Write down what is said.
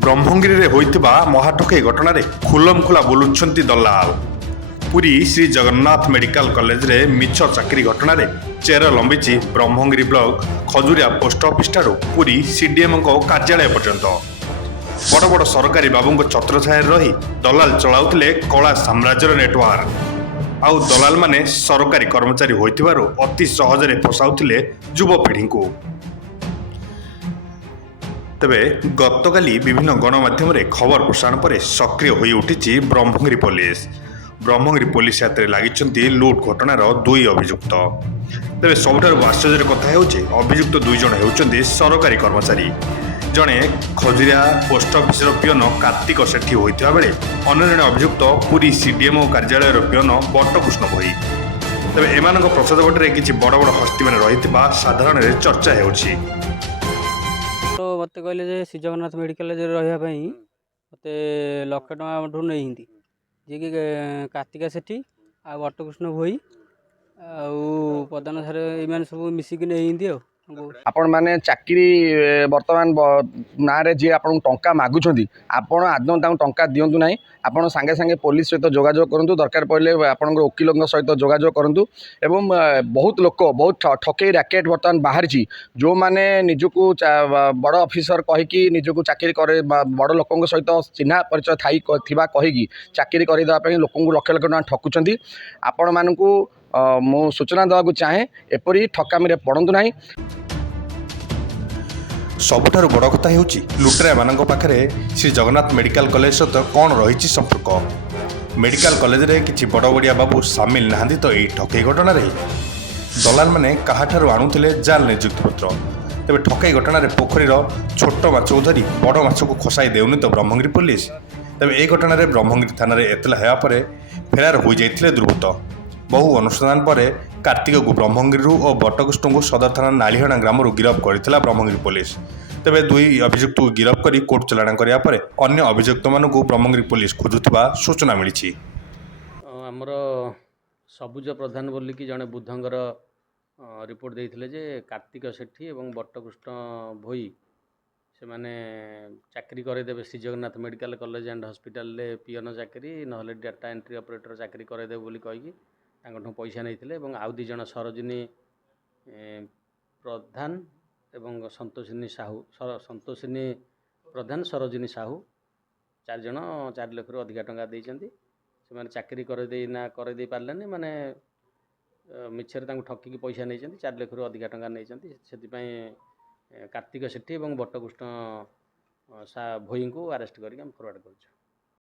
ब्रह्मगिरी रे होइतिबा महाठकै घटनारे खुलमखुला बोलुछंती दलाल। Puri Shri Jagannath medical college रे मिछ चाकरी घटनारे चेर लंबिची ब्रह्मगिरी ब्लॉक खजुरिया पोस्ट ऑफिस ठारू पुरी सीडीएम को कार्यालय पर्यंत। बड़ बड़ सरकारी बाबू छत्रछाया रही दलाल चलाउथिले कला साम्राज्यर नेटवर्क। आउ दलाल माने सरकारी कर्मचारी होइतिबारु अति सहजरे फसाउथिले युवपीढ़ी को। तेबे गतकाली विभिन्न गणमाध्यम खबर प्रसारण पर सक्रिय हो उठी ब्रह्मगिरी पुलिस। ब्रह्मगिरी पुलिस हाथ में लगी लुट घटनार दुई अभियुक्त। तेबे सबुठार आश्चर्य कथा होउछि अभियुक्त दुई जण होउछन्ति सरकारी कर्मचारी। जड़े खजुरिया पोस्ट ऑफिस पियन कार्तिक सेठी होइतिबा बेले अन्य जड़े अभियुक्त पुरी सीडीएमओ कार्यालय पियन बट्टकृष्ण भोई। तेबे एमानक प्रसाद बटरे किछि बड़ बड़ हस्ती माने रहितिबा साधारण चर्चा हेउछि। मत कहले श्री जगन्नाथ मेडिकल रही मत लक्ष टू नहीं जी कि कार्तिका सेठी आ बट्टकृष्ण भोई प्रधान सार ये सब मिसिक नहीं आपण माने चाकरी वर्तमान ना रे जे आपण टंका मागुछंती आपण आदौ ताऊ टंका दियंतु नाही। आपण संगे संगे पुलिस सहित जोगाजोग करंतु। दरकार पड़े आपण वकील सहित जोगाजोग करंतु। एवं बहुत लोक बहुत ठकई रैकेट वर्तमान बाहर जो माने निजको बड़ ऑफिसर कहीकि निजको चाकरी करे बड़ लोक सहित चिन्हा परिचय थाई थिबा कहीकि चाकरी करदेवा लोक लक्ष लक्ष टका ठकुचंती। आपण मानकु मु सूचना देवाक चाहे एपरी ठकामी पड़ंतु नाही। सबुठारु बड़ कथा हेउछि लुटेरा मानक पाखरे श्री जगन्नाथ मेडिकल कॉलेज सहित कौन रही संपर्क। मेडिकल कॉलेज रे किछि बड़ बड़िया बाबू सामिल नाहांती तो एई ठकई घटना रे दलाल माने काहाठारु आणुथिले जाल नियुक्ति पत्र। तेबे ठकई घटना रे पोखरीर छोट माछको धरी बड़ माछको खसाई देउनी तो ब्रह्मगिरी पुलिस। तेबे एई घटना रे ब्रह्मगिरी थाना रे एतला हेया परे फेरार होई जाइथिले दुर्बृत्त। बहु अनुसंधान पर कार्तिक को ब्रह्मगिरी और बट्टकृष्ण को सदर थाना नालीहणा ग्राम गिरफ करथिला ब्रह्मगिरी पुलिस। तेबे दुई अभियुक्त को गिरफ करी कोर्ट चलाण करिया परे अन्य अभियुक्त मानकु ब्रह्मगिरी पुलिस खोजुथिबा सूचना मिलिछि। हमर सबुज प्रधान बोली कि जने बुद्धंगर रिपोर्ट देइथिले जे कार्तिक सेठी एवं बट्टकृष्ण भोई से माने चाकरी करदेवे Shri Jagannath medical college and hospital रे पियन चाकरी नहले डाटा एंट्री ऑपरेटर चाकरी करदेवे बोली कहिकी तांकठो पैसा नहीं आउ दी जन सरोजिनी प्रधान एवं संतोषिनी साहू संतोषिनी प्रधान सरोजिनी साहू 4 जन 4 लाख रु अधिक टंका देइचंती। से चाकरी करदे पार्लेनी माने मिछरे तांको ठकिकी पैसा नहीं 4 लाख रु अधिक टंका नहीं कार्तिक सेठी और बट्टकृष्ण भोई को अरेस्ट करके फरवर्ड कर।